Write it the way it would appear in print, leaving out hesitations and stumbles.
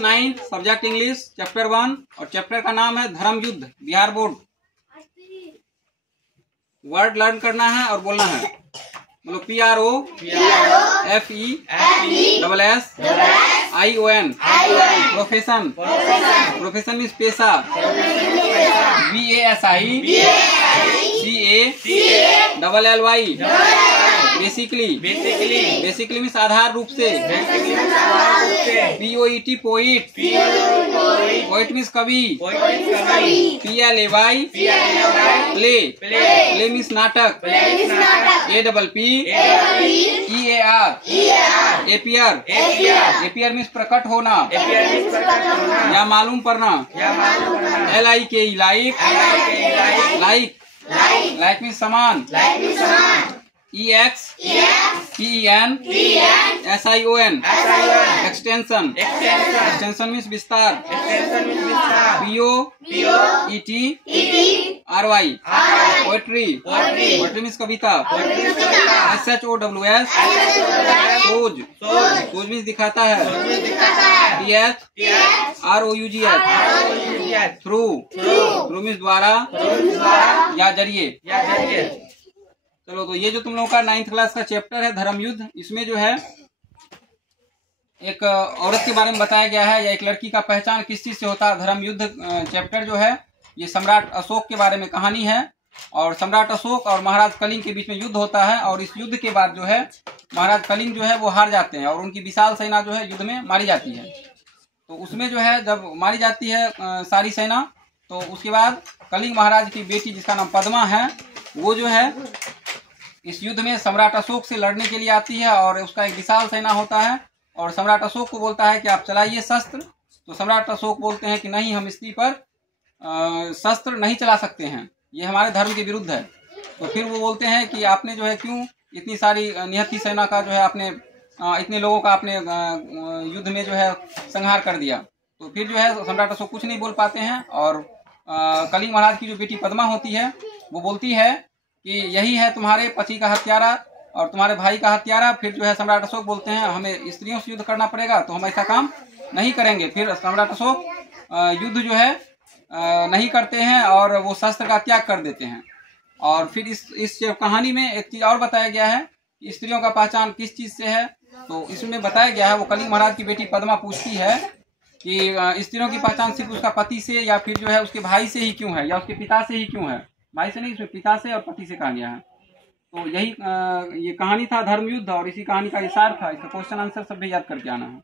9 subject English chapter 1 और chapter का नाम है धर्म युद्ध बिहार बोर्ड। वर्ड लर्न करना है और बोलना है। बोलो PROFESSION। प्रोफेशन, प्रोफेशन मीन्स पेशा। BASICALLY। बेसिकली, बेसिकली मीन्स आधार रूप से। POET पोइट, पोइट मीन्स कवि। PLAY प्ले, प्ले मीन्स नाटक। APPEAR एपियर, एपियर मीन्स प्रकट होना या मालूम पड़ना। LIKE like, like, like means समान। EXTEN SION extension, extension means विस्तार। POETRY पोएट्री, पोएट्री मीन्स कविता। SHOWS सोज, सोज मीन्स दिखाता है। THROUGH थ्रू, थ्रू मीन्स द्वारा या जरिए। चलो, तो ये जो तुम लोगों का 9th क्लास का चैप्टर है धर्म युद्ध, इसमें जो है एक औरत के बारे में बताया गया है या एक लड़की का पहचान किस चीज से होता है। धर्म युद्ध चैप्टर जो है ये सम्राट अशोक के बारे में कहानी है और सम्राट अशोक और महाराज कलिंग के बीच में युद्ध होता है और इस युद्ध के बाद जो है महाराज कलिंग जो है वो हार जाते हैं और उनकी विशाल सेना जो है युद्ध में मारी जाती है। तो उसमें जो है जब मारी जाती है सारी सेना, तो उसके बाद कलिंग महाराज की बेटी जिसका नाम पद्मा है वो जो है इस युद्ध में सम्राट अशोक से लड़ने के लिए आती है और उसका एक विशाल सेना होता है और सम्राट अशोक को बोलता है कि आप चलाइए शस्त्र। तो सम्राट अशोक बोलते हैं कि नहीं, हम स्त्री पर शस्त्र नहीं चला सकते हैं, ये हमारे धर्म के विरुद्ध है। तो फिर वो बोलते हैं कि आपने जो है क्यों इतनी सारी निहत्थी सेना का जो है आपने इतने लोगों का आपने युद्ध में जो है संहार कर दिया। तो फिर जो है सम्राट अशोक कुछ नहीं बोल पाते हैं और कलिंग महाराज की जो बेटी पद्मा होती है वो बोलती है कि यही है तुम्हारे पति का हत्यारा और तुम्हारे भाई का हत्यारा। फिर जो है सम्राट अशोक बोलते हैं हमें स्त्रियों से युद्ध करना पड़ेगा, तो हम ऐसा काम नहीं करेंगे। फिर सम्राट अशोक युद्ध जो है नहीं करते हैं और वो शस्त्र का त्याग कर देते हैं। और फिर इस कहानी में एक चीज और बताया गया है कि स्त्रियों का पहचान किस चीज से है। तो इसमें बताया गया है, वो कलिंग महाराज की बेटी पद्मा पूछती है कि स्त्रियों की पहचान सिर्फ उसका पति से या फिर जो है उसके भाई से ही क्यों है या उसके पिता से ही क्यों है। भाई से नहीं, उसमें पिता से और पति से कहा गया है। तो यही ये कहानी था धर्म युद्ध और इसी कहानी का ये सार था। इसका क्वेश्चन आंसर सब भी याद करके आना है।